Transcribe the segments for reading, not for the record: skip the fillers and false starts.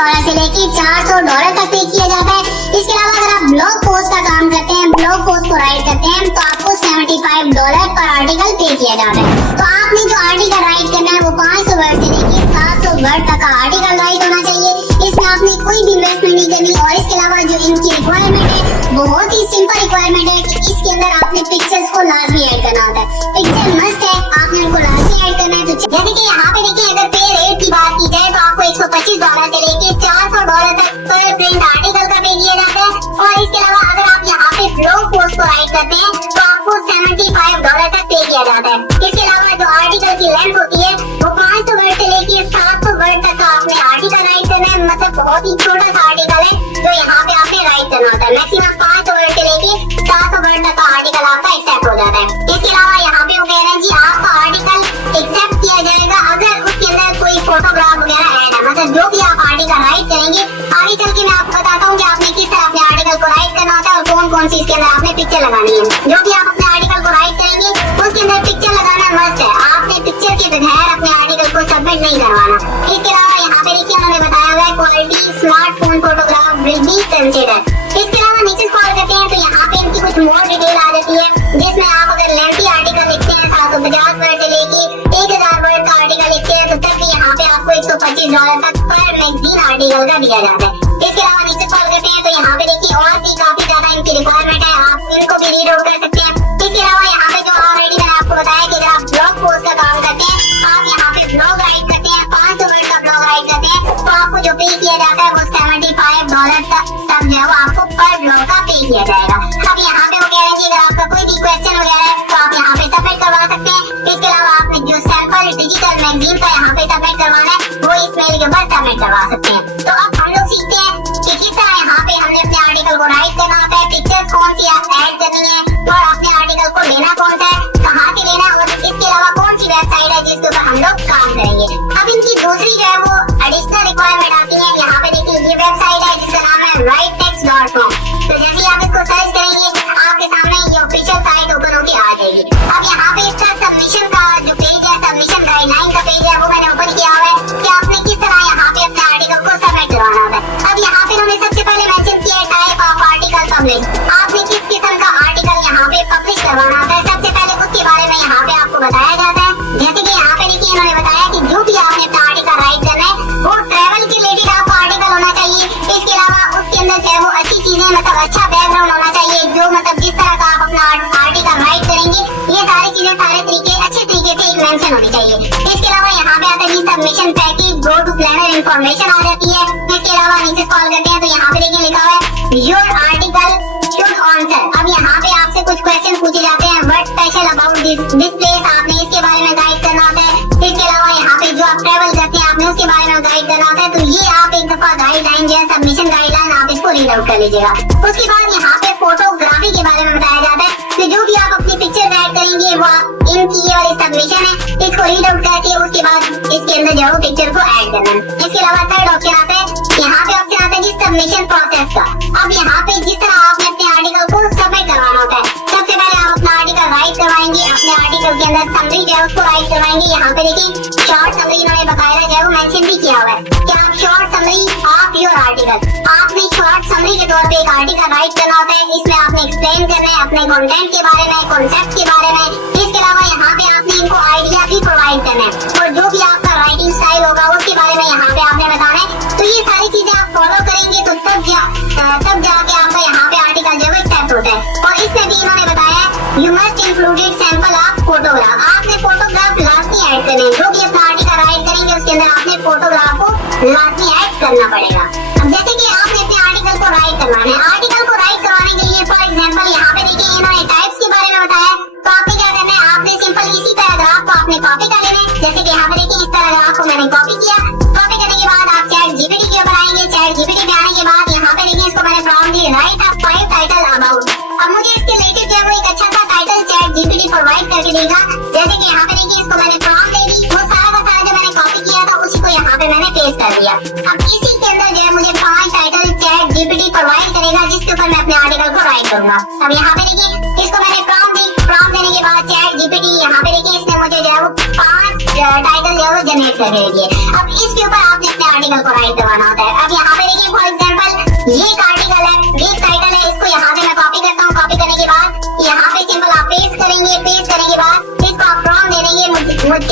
$150 से लेके $400 तक पे किया जाता है। इसके अलावा अगर आप ब्लॉग पोस्ट का काम करते हैं, ब्लॉग पोस्ट को राइट करते हैं, तो आपको $75 पर आर्टिकल पे किया जाता है। तो आपने जो आर्टिकल राइट करना है वो 500 वर्ड से लेके 700 वर्ड तक का आर्टिकल राइट होना चाहिए। इसमें आपने कोई भी इन्वेस्टमेंट नहीं करनी। और इसके अलावा जो इनकी रिक्वायरमेंट है बहुत ही सिंपल रिक्वायरमेंट है कि इसके अंदर आपने पिक्चर्स को लाजमी ऐड करना होता है। पिक्चर मस्ट है, आपने उनको लाजमी ऐड करना है। तो जैसे कि यहाँ पे देखिए, अगर पे रेट की बात की जाए तो आपको $125 से लेके $400 तक पर प्रिंट आर्टिकल का पे किया जाता है। और इसके अलावा अगर आप यहाँ पे ब्लॉग पोस्ट को राइट करते हैं तो आपको $75 तक पे किया जाता है। इसके अलावा जो आर्टिकल की लेंथ होती है वो 500 वर्ड से लेके 700 वर्ड तक का आपने आर्टिकल राइट करना है। मतलब बहुत ही छोटा सा आर्टिकल है जो यहाँ पे आपने राइट करना होता है। मैक्सिमम 500 वर्ड से लेके 700 वर्ड तक का आर्टिकल आपका एक्सेप्ट हो जाता है। इसके अलावा यहाँ पे वो कह रहे हैं जी आपका आर्टिकल एक्सेप्ट किया जाएगा अगर उसके अंदर कोई फोटोग्राफ वगैरह ऐड है। मतलब जो भी आप आर्टिकल राइट करेंगे, आगे चल के मैं आपको बताता हूँ कि आपने किस तरह अपने आर्टिकल को राइट करना होता है और कौन कौन सी इसके अंदर आपने पिक्चर लगानी है। जो भी आप अपने आर्टिकल को राइट करेंगे उसके अंदर पिक्चर लगाना मस्ट है। आपने पिक्चर के बगैर अपने आर्टिकल को सबमिट नहीं करवाना। इसके अलावा यहाँ पे देखिए उन्होंने बताया हुआ है quality smartphone photograph will be consider. इसके अलावा नीचे स्क्रॉल करते हैं तो यहाँ पे इनकी कुछ मोर डिटेल आ जाती है, जिसमें आप अगर लेंथी आर्टिकल लिखते हैं 750 वर्ड से लेके 1000 वर्ड का आर्टिकल लिखते हैं तो तब भी यहाँ पे आपको $125 तक पर मैगजीन आर्टिकल का दिया जाता है। इसके अलावा नीचे स्क्रॉल करते हैं तो यहाँ पे देखिए और भी काफी ज्यादा इनकी रिक्वायरमेंट है, आप इनको भी रीड आउट कर सकते हैं। इसके अलावा यहाँ पे जो ऑलरेडी मैंने आपको बताया कि अगर आप ब्लॉग पोस्ट का काम करते हैं, आप यहाँ पे ब्लॉग राइट करते हैं, 500 वर्ड का ब्लॉग राइट करते हैं, तो आपको जो पे किया जाता है वो $75 तक जो है वो आपको पर ब्लॉग का पे किया जाएगा। अब यहाँ पे वो कह रहे हैं कि अगर आपका कोई भी क्वेश्चन वगैरह है तो आप यहाँ पे सबमिट करवा सकते हैं। इसके अलावा आपने जो सैंपल डिजिटल मैगजीन का यहाँ पे सबमिट करवाना है वो इस मेल के ऊपर सबमिट करवा सकते हैं। तो अब हम लोग सीखते हैं कि किस तरह यहाँ पे हमने अपने आर्टिकल को राइट करना होता है, पिक्चर्स कौन सी ऐड करनी है और अपने आर्टिकल को लेना कौन सा है, कहाँ से लेना है और इसके अलावा कौन सी वेबसाइट है जिसके ऊपर हम लोग काम करेंगे। अब इनकी दूसरी जो है वो एडिशनल रिक्वायरमेंट आती है। यहाँ पे देखिए ये वेबसाइट है जिसका नाम है writetext.com। तो जैसे ही आप इसको सर्च करेंगे आपके सामने ये ऑफिशियल साइट ओपन होके आ जाएगी। अब यहाँ पे इसका सबमिशन का जो पेज है, सबमिशन गाइडलाइन का पेज है, वो मैंने ओपन किया हुआ है कि आपने किस तरह यहाँ पे अपने आर्टिकल को सबमिट करवाना होता है। अब यहाँ पे उन्होंने सबसे पहले मेंशन किया है टाइप ऑफ आर्टिकल पब्लिश। आपने किस किस्म का आर्टिकल यहाँ पे पब्लिश करवाना होता है, सबसे पहले उसके बारे में यहाँ पे आपको बताया जाता है। जैसे कि यहाँ पे देखिए उन्होंने बताया कि जो भी आपने अपना आर्टिकल राइट करना है वो ट्रैवल के रिलेटेड आपका आर्टिकल होना चाहिए। इसके अलावा उसके अंदर जो है वो अच्छी चीजें, मतलब अच्छा बैकग्राउंड होना चाहिए, जो मतलब जिस तरह का आप अपना आर्टिकल राइट करेंगे ये सारी चीजें, सारे तरीके अच्छे तरीके से एक मेंशन होनी चाहिए। इसके अलावा यहाँ पे आता है कि submission package go to planner information आ जाती है। इसके अलावा नीचे स्क्रॉल करते हैं तो यहाँ पे देखिए लिखा हुआ है योर आर्टिकल शुड आंसर। अब यहाँ पे आपसे कुछ क्वेश्चन पूछे जाते हैं, what special about this place, आपने इसके बारे में गाइड करना होता है। इसके अलावा यहाँ पे जो आप ट्रेवल करते हैं आपने उसके बारे में गाइड करना होता है। तो ये आप एक दफा गाइडलाइन जो है सबमिशन गाइडलाइन आप इसको रीड आउट कर लीजिएगा। उसके बाद यहाँ पे फोटोग्राफी के बारे में बताया जाता है कि जो भी आप अपनी पिक्चर ऐड करेंगे वो आप इनकी ये वाली सबमिशन है इसको रीड आउट करके उसके बाद इसके अंदर जो है पिक्चर को ऐड करना है। इसके अलावा थर्ड ऑप्शन आता है, यहाँ पे ऑप्शन आता है कि सबमिशन प्रोसेस का। अब यहाँ पे जिस तरह आपने अपने आर्टिकल को सबमिट करवाना होता है, सबसे पहले आप अपना आर्टिकल राइट करवाएंगे, अपने आर्टिकल के अंदर समरी जो है उसको राइट करवाएंगे। यहाँ पे देखिए शॉर्ट समरी इन्होंने बकायदा जो है वो मेंशन भी किया हुआ है कि आप short summary of your article, आपने शॉर्ट समरी के तौर पे एक आर्टिकल राइट करना होता है। इसमें आपने एक्सप्लेन करना है अपने कंटेंट के बारे में, कॉन्सेप्ट के बारे में। इसके अलावा यहाँ पे आपने इनको आइडिया भी प्रोवाइड करना है और जो भी आपका राइटिंग स्टाइल होगा उसके बारे में यहाँ पे आपने बताना है। तो ये सारी चीजें आप फॉलो करेंगे तो तब जाके आपका यहाँ पे आर्टिकल जो है एक्सेप्ट होता है। और इसमें भी इन्होंने बताया you must included sample of photograph, आपने फोटोग्राफ लाजमी ऐड करने हैं। जो भी अपना आर्टिकल राइट करेंगे उसके अंदर आपने फोटोग्राफ को लाजमी ऐड करना पड़ेगा। अब जैसे कि आपने अपने आर्टिकल को राइट करवाना है, आर्टिकल को राइट करवाने के लिए फॉर एग्जांपल यहाँ पे देखिए इन्होंने टाइप्स के बारे में बताया। तो आपने क्या करना है, आपने सिंपल इसी पैराग्राफ को आपने कॉपी कर लेना है। जैसे कि यहाँ पे देखिए इस पैराग्राफ को मैंने कॉपी किया, कॉपी करने के बाद आप चैट जीपीटी के ऊपर आएंगे। चैट जीपीटी पे आने के बाद यहाँ पे देखिए इसको मैंने prompt the right a 5 title about. अब मुझे इसके रिलेटेड जो है वो एक अच्छा सा टाइटल चैट जीपीटी प्रोवाइड करके देगा। जैसे कि यहाँ पे देखिए इसको मैंने प्रॉम्प्ट दे दी, वो सारा का सारा जो मैंने कॉपी किया था उसी को यहाँ पे मैंने पेस्ट कर दिया। अब इसी के अंदर जो है मुझे 5 टाइटल चैट जीपीटी प्रोवाइड करेगा जिसके ऊपर मैं अपने आर्टिकल को राइट करूंगा। अब यहाँ पे देखिए इसको मैंने प्रॉम्प्ट दी, प्रॉम्प्ट देने के बाद चैट जीपीटी यहाँ पे देखिए इसने मुझे जो है वो 5 टाइटल जो है वो जनरेट करके देगी। अब इसके ऊपर आपने अपने आर्टिकल को राइट करवाना होता है। अब यहाँ पे देखिए फॉर एग्जांपल ये एक आर्टिकल है, ये एक टाइटल है, इसको यहाँ पे मैं कॉपी करता हूँ। कॉपी करने के बाद यहाँ पे सिंपल आप पेस्ट करेंगे। पेस्ट करने के बाद इसको आप प्रॉम्प्ट दे देंगे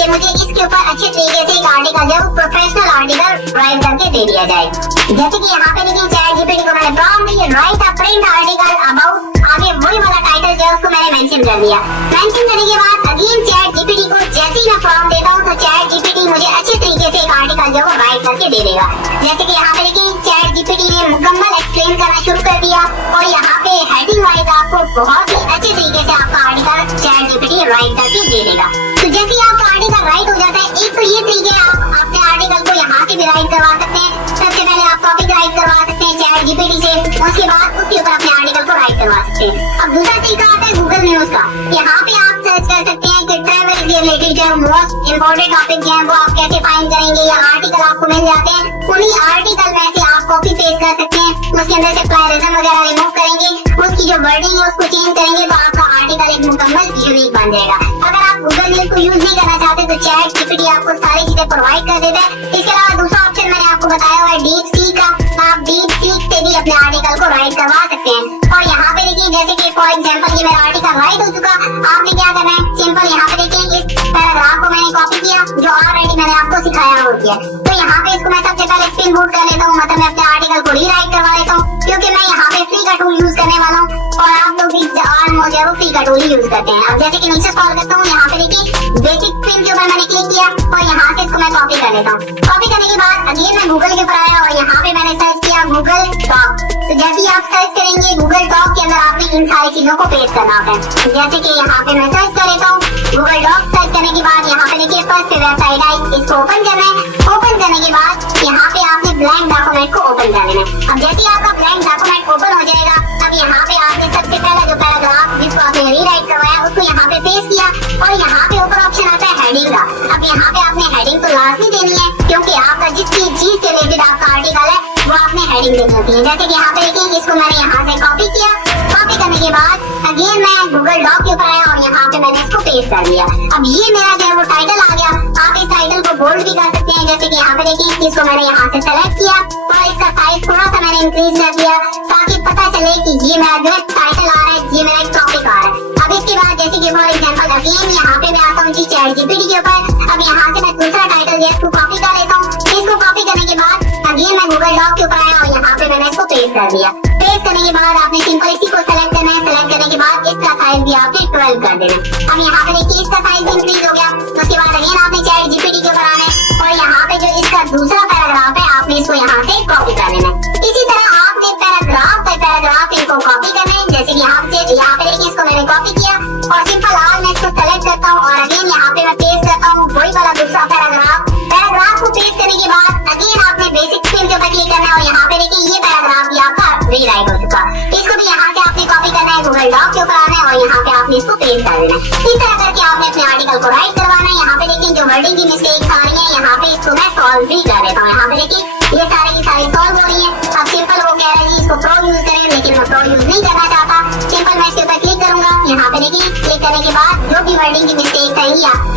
मुझे इसके ऊपर अच्छे तरीके से एक आर्टिकल जो है प्रोफेशनल आर्टिकल राइट करके दे दिया जाए। जैसे कि यहाँ पे देखिए चैट जीपीटी को मैंने prompt the, right a print article about, आगे वही वाला टाइटल जो है उसको मैंने मेंशन कर दिया। मेंशन करने के बाद अगेन चैट जीपीटी को जैसे ही मैं प्रॉम्प्ट देता हूँ तो चैट जीपीटी मुझे अच्छे तरीके से एक आर्टिकल जो है राइट करके दे देगा। जैसे कि यहाँ पे देखिए चैट जीपीटी ने मुकम्मल एक्सप्लेन करना शुरू कर दिया और यहाँ पे हेडिंग वाइज आपको बहुत ही अच्छे तरीके से आपका आर्टिकल चैट जीपीटी राइट करके दे देगा। तो जैसे ही आपका आर्टिकल राइट हो जाता है, एक तो ये तरीके आप अपने आर्टिकल को यहाँ से भी राइट करवा सकते हैं। सबसे पहले आप टॉपिक राइट करवा सकते हैं चैट जीपीटी से, उसके बाद उसके ऊपर अपने आर्टिकल को राइट करवा सकते हैं। अब दूसरा तरीका आता है गूगल न्यूज का। यहाँ पे आप सर्च कर सकते हैं कि ट्रैवल के रिलेटेड जो मोस्ट इम्पोर्टेंट टॉपिक जो है वो आप कैसे फाइंड करेंगे, या आर्टिकल आपको मिल जाते हैं, उन्हीं आर्टिकल में से आप कॉपी पेस्ट कर सकते हैं। उसके अंदर से प्लेजरिज्म वगैरह रिमूव करेंगे, उसकी जो वर्डिंग है उसको चेंज करेंगे तो आपका आर्टिकल एक मुकम्मल यूनिक बन जाएगा। अगर आप गूगल न्यूज को यूज नहीं करना चाहते तो चैट जीपीटी आपको सारी चीजें प्रोवाइड कर देता है। इसके अलावा दूसरा ऑप्शन मैंने आपको बताया हुआ है डीप सीक का। आप डीप सीक से भी अपने आर्टिकल को राइट करवा सकते हैं। और यहाँ पे देखिए जैसे कि फॉर एग्जांपल ये मेरा आर्टिकल राइट हो चुका, आपने क्या करना है, सिंपल यहाँ पे देखिए इस पैराग्राफ को मैंने कॉपी किया जो ऑलरेडी मैंने आपको सिखाया होती है। तो यहाँ पे इसको मैं सबसे पहले स्पिन बूट कर लेता हूँ, मतलब मैं अपने आर्टिकल को रीराइट करवा लेता हूँ, क्योंकि मैं यहाँ पे फ्री का टूल यूज करने वाला हूँ और आप लोग भी ऑलमोस्ट जो है वो फ्री का टूल यूज करते हैं। अब जैसे कि नीचे स्क्रॉल करता हूँ, यहाँ पे देखिए बेसिक पिन के ऊपर मैंने क्लिक किया और यहाँ से इसको मैं कॉपी कर लेता हूँ। कॉपी करने के बाद अगेन मैं गूगल के ऊपर आया और यहाँ पे मैंने सर्च किया गूगल डॉक। तो जैसे ही आप सर्च करेंगे गूगल डॉक के अंदर आपने इन सारी चीजों को पेस्ट करना होता है। जैसे कि यहाँ पे मैं सर्च कर लेता हूँ गूगल डॉक। सर्च करने के बाद यहाँ पे देखिए फर्स्ट वेबसाइट आई, इसको ओपन करना है। ओपन करने के बाद यहाँ पे आपने ब्लैंक डॉक्यूमेंट को ओपन कर लेना है। अब जैसे ही आपका ब्लैंक डॉक्यूमेंट ओपन हो जाएगा, अब यहाँ पे आपने सबसे पहला जो पैराग्राफ जिसको आपने रीराइट करवाया उसको यहाँ पे पेस्ट किया और यहाँ पे ऊपर ऑप्शन आता है हेडिंग का। अब यहाँ पे आपने हेडिंग तो लाजमी देनी है, क्योंकि आपका जिस चीज के रिलेटेड आपका आर्टिकल है वो आपने हेडिंग देनी होती है। जैसे कि यहाँ पे देखिए इसको मैंने यहाँ से कॉपी किया। कॉपी करने के बाद अगेन मैं गूगल डॉक के ऊपर आया और यहाँ पे मैंने इसको पेस्ट कर दिया। अब ये मेरा जो है वो टाइटल आ गया। आप इस टाइटल को बोल्ड भी कर सकते हैं। जैसे कि यहाँ पे देखिए इसको मैंने यहाँ से सेलेक्ट किया और इसका साइज थोड़ा सा मैंने इंक्रीज कर दिया ताकि पता चले कि ये मेरा जो टाइटल आ रहा है, ये मेरा एक टॉपिक आ रहा है। अब इसके बाद जैसे कि फॉर एग्जांपल अगेन यहाँ पे मैं आता हूँ चैट जीपीटी के ऊपर। अब यहाँ से मैं दूसरा टाइटल जो है इसको कॉपी कर लेता हूँ। इसको कॉपी करने के बाद अगेन मैं गूगल डॉक के ऊपर आया और यहाँ पे मैंने इसको पेस्ट कर दिया। पेस्ट करने के बाद आपने सिंपल इसी को सेलेक्ट करना है। सेलेक्ट करने के बाद इसका साइज भी आपने 12 कर देना है। अब यहाँ पे देखिए इसका साइज भी इंक्रीज हो गया। उसके बाद अगेन आपने चैट जीपीटी के ऊपर आना है और यहाँ पे जो इसका दूसरा पैराग्राफ है आपने इसको यहाँ से कॉपी कर लेना है। इसी तरह आपने पैराग्राफ बाय पैराग्राफ इनको कॉपी करना है। जैसे कि यहाँ पे देखिए इसको मैंने कॉपी किया और सिंपल आज मैं इसको सेलेक्ट करता हूँ और अगेन यहाँ पे मैं पेस्ट करता हूँ वही वाला दूसरा पैराग्राफ। पैराग्राफ को पेस्ट करने के बाद अगेन आपने बेसिक पिन के ऊपर क्लिक करना है और यहाँ पे देखिए ये पैराग्राफ भी आपका रीराइट हो चुका। इसको भी यहाँ से आपने कॉपी करना है, गूगल डॉक के ऊपर आना है और यहाँ पे आपने इसको पेस्ट कर देना है। इस तरह करके आपने अपने आर्टिकल को राइट करवाना है। यहाँ पे देखिए जो वर्डिंग की मिस्टेक्स आ रही है यहाँ पे इसको मैं सॉल्व भी कर देता हूँ। यहाँ पे देखिए ये सारी की सारी सॉल्व हो रही है। अब सिंपल वो कह रहे हैं इसको प्रो यूज करें, लेकिन मैं प्रो यूज नहीं करना चाहता। सिंपल मैं इसके ऊपर क्लिक करूंगा। यहाँ पे देखिए क्लिक करने के बाद जो भी वर्डिंग की मिस्टेक है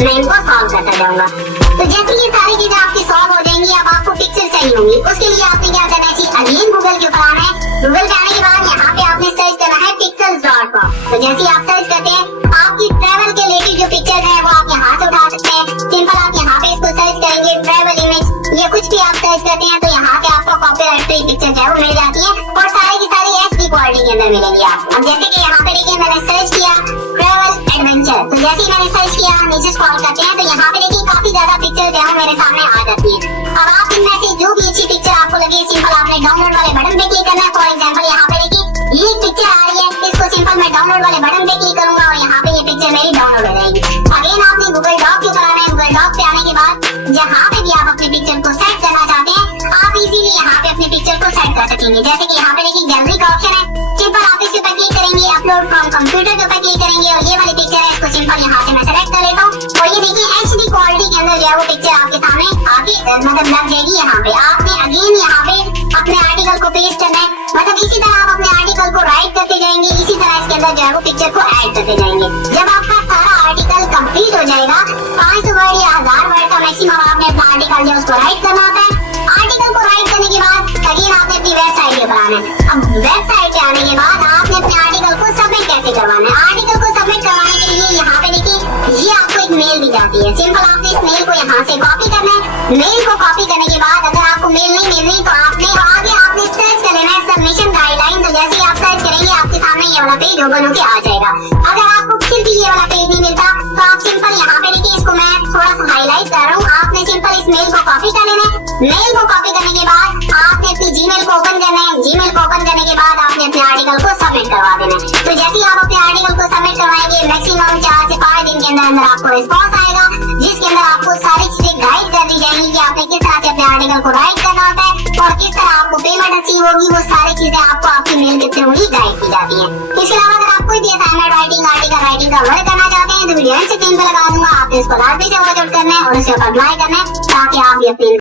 मैं इनको सॉल्व करता जाऊंगा। तो जैसे ये सारी चीजें आपकी सॉल्व हो जाएंगी, अब आपको पिक्चर चाहिए होंगी। उसके लिए आपने क्या करना है, अगेन गूगल के ऊपर आना है। गूगल पे आने के बाद यहाँ पे आपने सर्च करना है pixels.com। तो जैसे आप सर्च करते हैं आपकी ट्रैवल के रिलेटेड जो पिक्चर है वो आप यहाँ से उठा सकते हैं। सिंपल आप यहाँ पे इसको सर्च करेंगे ट्रैवल इमेज या कुछ भी आप सर्च करते हैं तो यहाँ पे आपको कॉपीराइट फ्री पिक्चर जो है वो मिल जाती है और सारी की सारी HD क्वालिटी के अंदर मिलेंगी आप। अब जैसे कि यहाँ पे देखिए मैंने सर्च किया ट्रैवल एडवेंचर। तो जैसे ही मैंने सर्च किया नीचे स्क्रॉल करते हैं तो यहाँ पे देखिए काफी ज्यादा पिक्चर जो है मेरे सामने आ जाती है। अब आप इनमें से जो भी अच्छी पिक्चर आपको लगे सिंपल आपने डाउनलोड वाले बटन पे क्लिक करना है। फॉर एग्जांपल यहाँ पे देखिए ये पिक्चर आ रही है, इसको सिंपल मैं डाउनलोड वाले बटन पे क्लिक करूंगा और यहाँ पे ये पिक्चर मेरी डाउनलोड हो जाएगी। अगेन आपने गूगल डॉक के ऊपर आना है। गूगल डॉक पे आने के बाद जहाँ पे भी आप अपने पिक्चर को सेट करना चाहते हैं आप इजीली यहाँ पे अपने पिक्चर को सेट कर सकेंगे। जैसे कि यहाँ पे देखिए गैलरी का ऑप्शन है, सिंपल आप इसके ऊपर क्लिक करेंगे, अपलोड फ्रॉम कंप्यूटर के ऊपर क्लिक करेंगे और ये वाली पिक्चर है इसको सिंपल यहाँ से मैं सेलेक्ट कर लेता हूँ और ये देखिए HD क्वालिटी के अंदर जो है वो पिक्चर आपके सामने आके मतलब लग जाएगी। यहाँ पे आपने अगेन यहाँ पे अपने आर्टिकल को पेस्ट करना है, मतलब इसी तरह आप अपने आर्टिकल को राइट करते जाएंगे, इसी तरह इसके अंदर जो है वो पिक्चर को ऐड करते जाएंगे। जब आपका सारा आर्टिकल कंप्लीट हो जाएगा 500 वर्ड या 1000 वर्ड मैक्सिमम आपने अपना आर्टिकल जो उसको राइट करना होता है। आर्टिकल को राइट करने के बाद अगेन आपने अपनी वेबसाइट पे आना है। अब वेबसाइट पे आने के बाद आपने अपने आर्टिकल को सबमिट कैसे करवाना है। आर्टिकल को सबमिट करवाने के लिए यहाँ पे देखिए ये आपको एक मेल दी जाती है। सिंपल आपने इस मेल को यहाँ से कॉपी करना है। मेल को कॉपी करने के बाद अगर आपको मेल नहीं मिल रही तो आगे आपने सर्च कर लेना है सबमिशन गाइडलाइन। तो जैसे ही आप सर्च करेंगे आपके सामने ये वाला पेज ओपन होके आ जाएगा। अगर आपको फिर भी ये वाला पेज नहीं मिलता तो आप सिंपल यहाँ पे देखिए इसको मैं थोड़ा सा हाईलाइट कर रहा हूँ। आपने सिंपल इस मेल को कॉपी कर लेना है। मेल को कॉपी करने के बाद आपने अपनी जीमेल को ओपन करना है। जीमेल को ओपन करने के बाद आपने अपने आर्टिकल को सबमिट करवा देना है। तो जैसे ही आप अपने आर्टिकल को सबमिट करवाएंगे मैक्सिमम 4 से 5 दिन के अंदर आपको रिस्पॉन्स आएगा, जिसके अंदर आपको सारी चीजें गाइड कर दी जाएंगी कि आपने किस तरह से अपने आर्टिकल को राइट करना होता है और किस तरह आपको पेमेंट अचीव होगी। वो सारी चीजें आपको आपकी मेल के थ्रू ही गाइड की जाती है। इसके अलावा अगर आप कोई भी असाइनमेंट राइटिंग आर्टिकल राइटिंग का वर्क करना चाहते हैं तो वीडियो एंड से 3 पे लगा दूंगा। आपने इसको लास्ट पे वॉच आउट करना है और उसे अप्लाई करना है ताकि आप भी अपनी